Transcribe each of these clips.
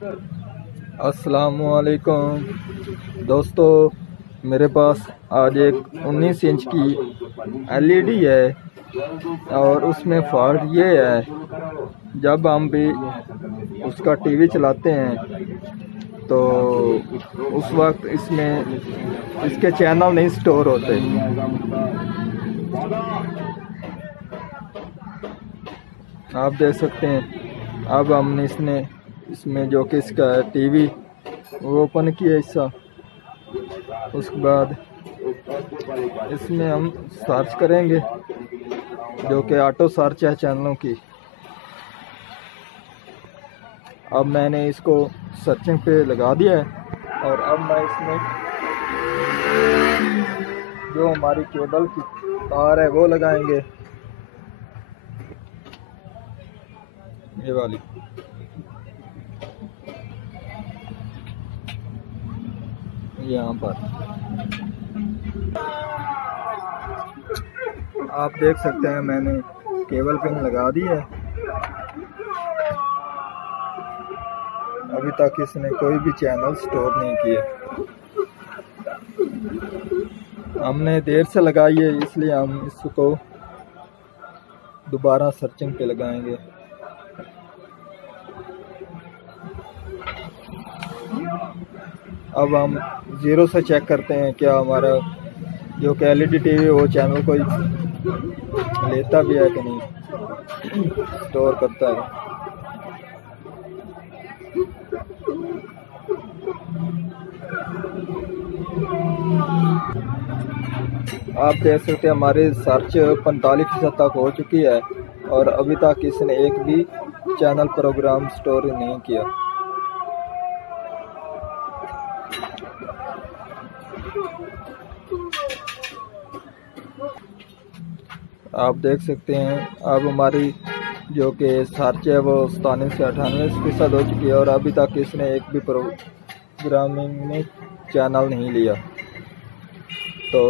अस्सलामुअलैकुम दोस्तों, मेरे पास आज एक 19 इंच की एलईडी है और उसमें फॉल्ट ये है, जब हम भी उसका टीवी चलाते हैं तो उस वक्त इसमें इसके चैनल नहीं स्टोर होते। आप देख सकते हैं। अब हमने इसमें जो कि इसका टीवी वो ओपन किया हिस्सा, उसके बाद इसमें हम सर्च करेंगे जो कि ऑटो सर्च है चैनलों की। अब मैंने इसको सर्चिंग पे लगा दिया है और अब मैं इसमें जो हमारी केबल की तार है वो लगाएंगे, ये वाली। यहाँ पर आप देख सकते हैं मैंने केबल पिन लगा दी है। अभी तक इसने कोई भी चैनल स्टोर नहीं किया। हमने देर से लगाई है इसलिए हम इसको दोबारा सर्चिंग पे लगाएंगे। अब हम ज़ीरो से चेक करते हैं क्या हमारा जो कि एलईडी टीवी वो चैनल कोई लेता भी है कि नहीं, स्टोर करता है। आप देख सकते हैं हमारी सर्च 45% तक हो चुकी है और अभी तक इसने एक भी चैनल प्रोग्राम स्टोर नहीं किया। आप देख सकते हैं अब हमारी जो कि सर्च है वो 97 से 98% हो चुकी है और अभी तक इसने एक भी प्रोग्रामिंग में चैनल नहीं लिया। तो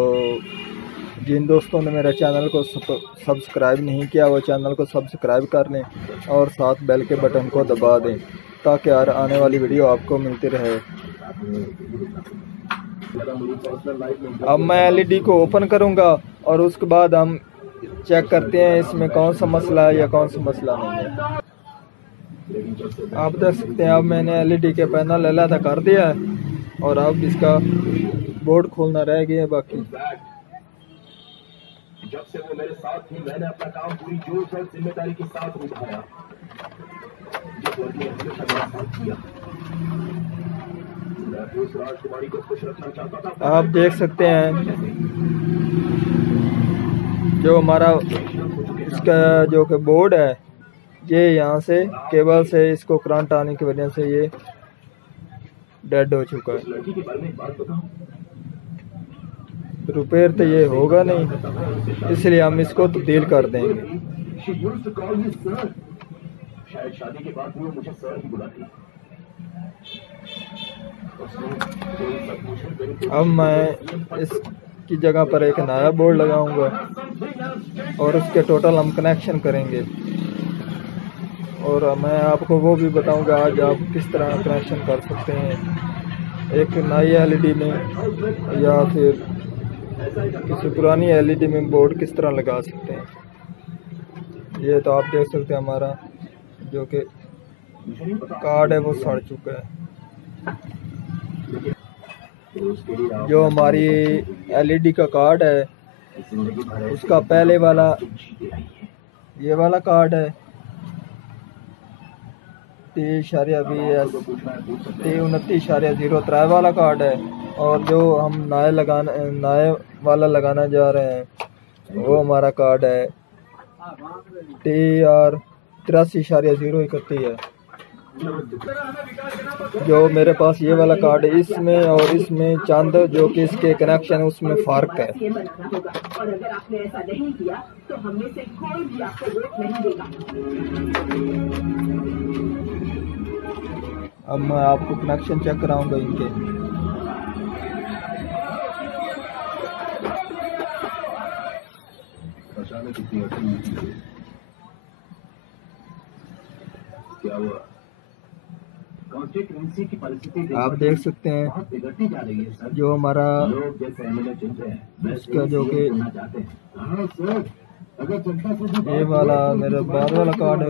जिन दोस्तों ने मेरे चैनल को सब्सक्राइब नहीं किया वो चैनल को सब्सक्राइब कर लें और साथ बेल के बटन को दबा दें ताकि हर आने वाली वीडियो आपको मिलती रहे। अब मैं एलईडी को ओपन करूंगा और उसके बाद हम चेक करते हैं इसमें कौन सा मसला है या कौन सा मसला नहीं है। आप देख सकते हैं अब मैंने एलईडी के पैनल अलग कर दिया है और अब इसका बोर्ड खोलना रह गया है बाकी। जब से वो मेरे साथ थी मैंने अपना काम पूरी जोश और जिम्मेदारी के साथ निभाया। राजकुमारी को खुश रखना चाहता था। आप देख सकते हैं जो हमारा इसका जो कि बोर्ड है ये यहाँ से केबल से इसको करंट आने की वजह से ये डेड हो चुका है। रिपेयर तो ये होगा नहीं, इसलिए हम इसको तब्दील कर देंगे। अब मैं इसकी जगह पर एक नया बोर्ड लगाऊंगा और उसके टोटल हम कनेक्शन करेंगे और मैं आपको वो भी बताऊंगा आज आप किस तरह कनेक्शन कर सकते हैं एक नई एलईडी में या फिर किसी पुरानी एलईडी में बोर्ड किस तरह लगा सकते हैं। ये तो आप देख सकते हैं हमारा जो कि कार्ड है वो सड़ चुका है। जो हमारी एलईडी का कार्ड है उसका पहले वाला ये वाला कार्ड है 29.03 वाला कार्ड है और जो हम नए वाला लगाना जा रहे हैं वो हमारा कार्ड है TR 83.031 है। जो मेरे पास ये वाला कार्ड है इसमें और इसमें चंद जो कि इसके कनेक्शन उसमें फर्क है। अब मैं आपको कनेक्शन चेक कराऊंगा इनके। क्या हुआ? आप देख सकते हैं जो हमारा इसका जो कि ये वाला मेरा बाद वाला कार्ड है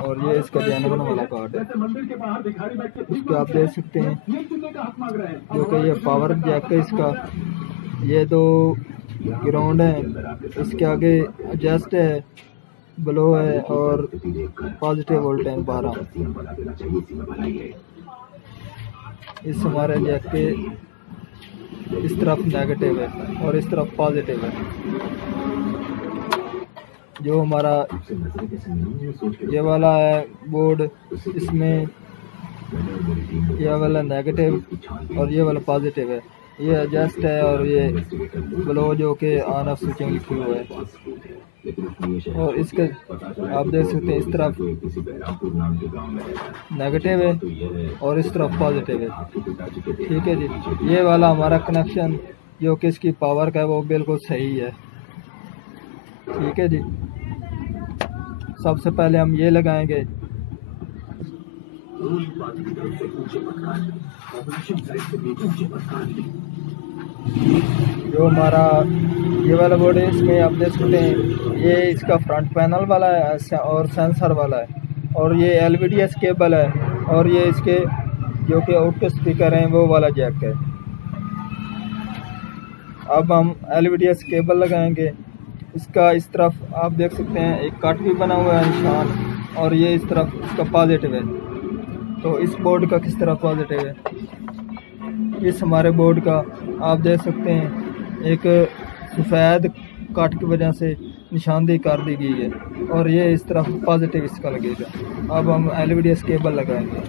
और ये इसका जेन्युइन वाला कार्ड है। इसको आप देख सकते हैं जो कि ये पावर जैक है इसका, ये दो ग्राउंड है, इसके आगे एडजस्ट है, ब्लो है और पॉजिटिव वोल्टेज 12। इस हमारे जैक के इस तरफ नेगेटिव है और इस तरफ पॉजिटिव है। जो हमारा ये वाला है बोर्ड, इसमें ये वाला नेगेटिव और ये वाला पॉजिटिव है, ये एडजस्ट है और ये ब्लो जो कि ऑन ऑफ स्विचिंग लिखी हुआ है। और इसके आप देख सकते हैं इस तरफ नेगेटिव है और इस तरफ पॉजिटिव है। ठीक है जी, ये वाला हमारा कनेक्शन जो कि इसकी पावर का है वो बिल्कुल सही है। ठीक है जी, सबसे पहले हम ये लगाएंगे। जो हमारा ये वाला बोर्ड है इसमें आप देख सकते हैं ये इसका फ्रंट पैनल वाला है और सेंसर वाला है, और ये LVDS केबल है, और ये इसके जो कि आउट के स्पीकर हैं वो वाला जैक है। अब हम LVDS केबल लगाएंगे। इसका इस तरफ आप देख सकते हैं एक कट भी बना हुआ है निशान, और ये इस तरफ इसका पॉजिटिव है। तो इस बोर्ड का किस तरह पॉजिटिव है, इस हमारे बोर्ड का आप देख सकते हैं एक सफ़ेद कट की वजह से निशानदेही कर दी गई है, और ये इस तरफ पॉजिटिव इसका लगेगा। अब हम LVDS केबल लगाएंगे।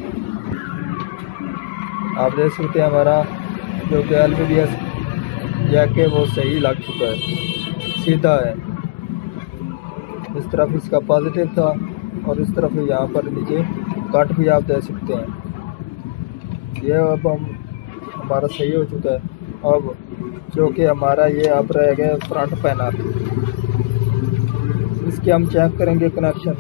आप देख सकते हैं हमारा जो कि LVDS जैक है वो सही लग चुका है, सीधा है। इस तरफ इसका पॉजिटिव था और इस तरफ यहाँ पर नीचे कट भी आप देख सकते हैं। ये अब हमारा सही हो चुका है। अब जो कि हमारा ये अब रह गया फ्रंट पैनल, इसके हम चेक करेंगे कनेक्शन।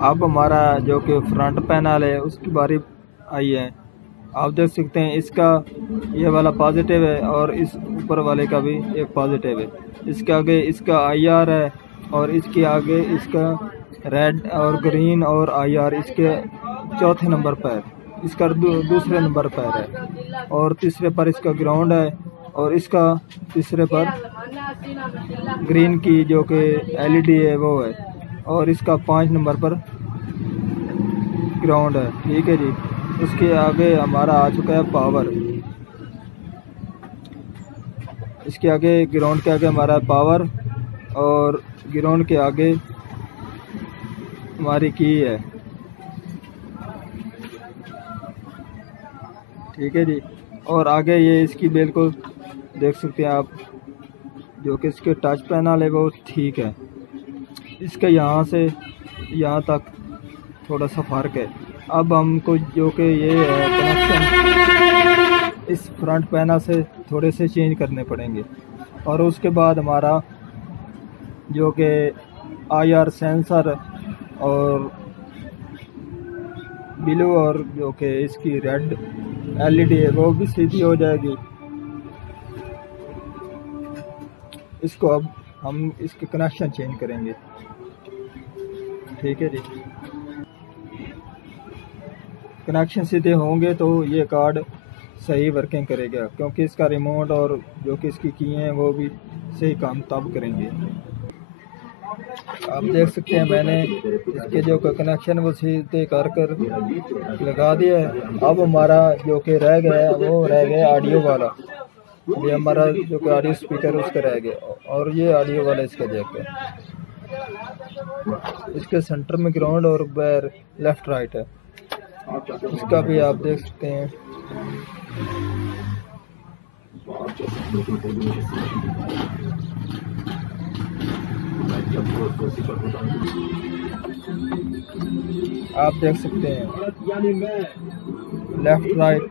अब हमारा जो कि फ्रंट पैनल है उसकी बारी आई है। आप देख सकते हैं इसका ये वाला पॉजिटिव है और इस ऊपर वाले का भी एक पॉजिटिव है। इसके आगे इसका IR है और इसके आगे इसका रेड और ग्रीन और IR इसके चौथे नंबर पर, इसका दूसरे नंबर पर है, और तीसरे पर इसका ग्राउंड है, और इसका तीसरे पर ग्रीन की जो कि LED है वो है, और इसका 5 नंबर पर ग्राउंड है। ठीक है जी, उसके आगे हमारा आ चुका है पावर। इसके आगे ग्राउंड के आगे हमारा पावर, और ग्राउंड के आगे हमारी की है। ठीक है जी, और आगे ये इसकी बिल्कुल देख सकते हैं आप जो कि इसके टच पैनल है वो ठीक है। इसका यहाँ से यहाँ तक थोड़ा सा फ़र्क है। अब हमको जो कि ये है कनेक्शन इस फ्रंट पैनल से थोड़े से चेंज करने पड़ेंगे, और उसके बाद हमारा जो कि IR सेंसर और ब्लू और जो कि इसकी रेड LED है वो भी सीधी हो जाएगी। इसको अब हम इसके कनेक्शन चेंज करेंगे। ठीक है जी, कनेक्शन सीधे होंगे तो ये कार्ड सही वर्किंग करेगा, क्योंकि इसका रिमोट और जो कि इसकी की हैं वो भी सही काम तब करेंगे। आप देख सकते हैं मैंने इसके जो कनेक्शन वो सीधे कर लगा दिया है। अब हमारा जो कि रह गया है वो रह गया ऑडियो वाला। ये हमारा जो कि ऑडियो स्पीकर उसका रह गया, और ये ऑडियो वाला इसका जैक है। इसके सेंटर में ग्राउंड और बैर लेफ्ट राइट है, इसका भी आप देख सकते हैं। आप देख सकते हैं लेफ्ट राइट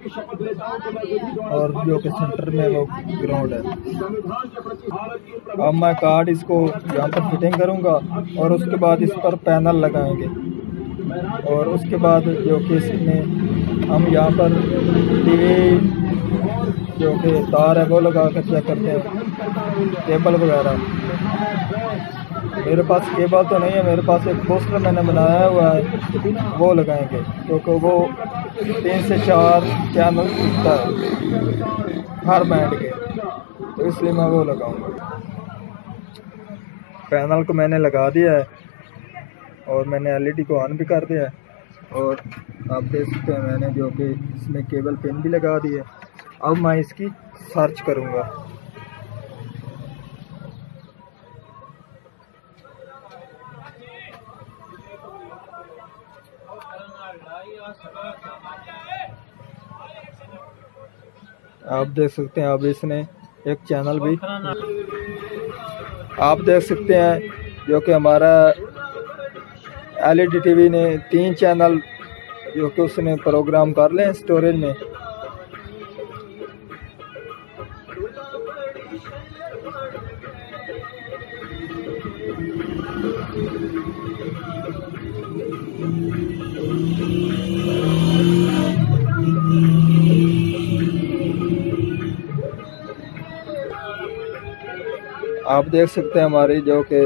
और जो कि सेंटर में वो ग्राउंड है। अब मैं कार्ड इसको यहाँ पर फिटिंग करूँगा और उसके बाद इस पर पैनल लगाएंगे और उसके बाद जो कि इसमें हम यहाँ पर टीवी जो कि तार है वो लगा कर चेक करते हैं, केबल वगैरह। मेरे पास केबल तो नहीं है, मेरे पास एक पोस्टर मैंने बनाया हुआ है, वो लगाएंगे क्योंकि वो 3 से 4 चैनल दिखता है हर बैंड के, तो इसलिए मैं वो लगाऊंगा। पैनल को मैंने लगा दिया है और मैंने एलईडी को ऑन भी कर दिया है और आप देख सकते हैं मैंने जो कि इसमें केबल पिन भी लगा दी है। अब मैं इसकी सर्च करूंगा। आप देख सकते हैं अब इसने एक चैनल भी आप देख सकते हैं जो कि हमारा एलईडी टीवी ने 3 चैनल जो कि उसने प्रोग्राम कर ले स्टोरेज में। आप देख सकते हैं हमारी जो कि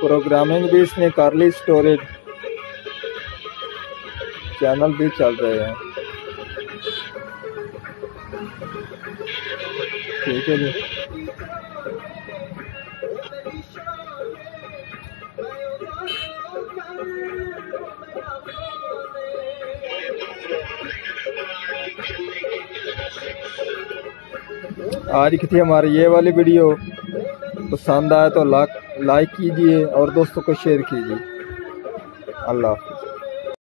प्रोग्रामिंग भी इसने कर ली, स्टोरेज चैनल भी चल रहे हैं। ठीक है जी। आज की थी हमारी ये वाली वीडियो, पसंद आए तो लाइक कीजिए और दोस्तों को शेयर कीजिए। अल्लाह हाफ़िज़।